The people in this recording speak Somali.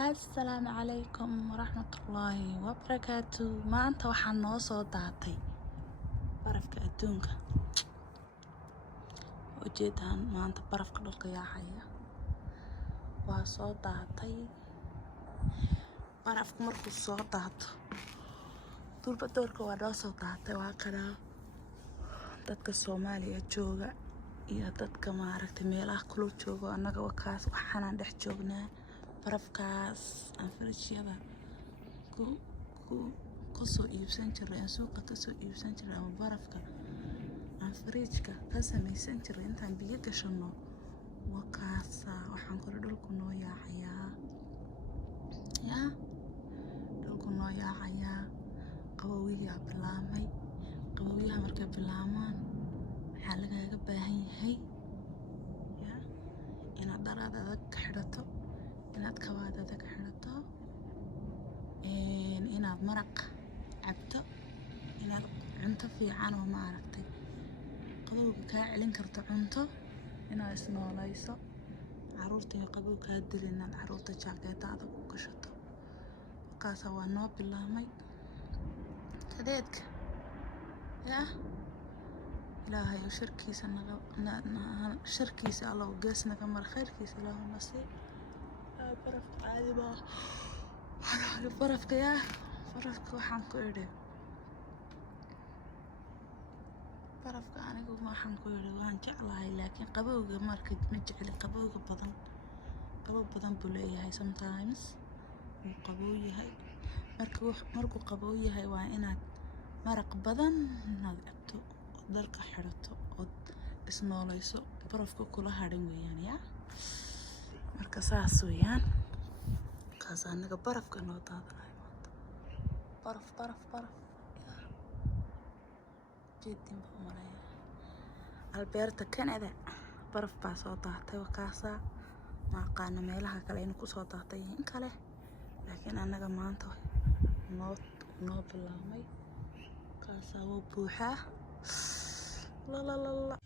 السلام عليكم ورحمة الله وبركاته. ما أنت وحن نوصل دعتي برفك أدونك وجيتها ما أنت برفك القياحية وصوت دعتي برفك مركو صوت دعت طول بدورك ودوصل دعتي وهكذا dadka Soomaaliya jooga iyo dadka maaragtay meelaha kula joogo annaga wakaas waxaan dhex joognaa barafkaas aan farashiyada ku soo iibsan jiray suuqa ka soo iibsan jiray ama barafka aan fridge-ka ka samaysan jiray intaan biyo gashano wakaas waxaan kula dhulku noo yaacayaa dhulku noo yaacayaa qabowiga bilaamay qabowiyaha markay bilaamaan waxaa lagaaga baahan yahay inaad dharaad adag xidhato inaad kabaad adag xidhato inaad maraq cabto inaad cunto fiican oo maaragtay qabowga kaa celin karto cunto inaad isnoolayso caruurta iyo qabow kaa dilin inaad caruurta jaakeeta adag u gashato wakaasa waa noo bilaamay kadeedka إلهي وشركي سنة شركي الله وقاسنا كمر خير كيس الله نصيب برف عادي بقى برف كيا برف كوحن كوري برف كأنا قوم ما حن كوري وان جعلها لكن قبوق ماركت مجعل قبوق بدن بولي هاي sometimes وقبوي هاي مركو قبوي هاي وإناد مرق بدن نذبته dalka xirato oo isnoolayso barafka kula harin weeyaan marka saas weeyaan kaas anaga barafka noo daadanayo baraf jeedin bumaleeya Alberta Canada baraf baa soo daatay wakaasa ma aqaan meelaha kale inuu ku soo daatay in kale laakiin anaga maanta noo bilaamay kaas oo buuxa la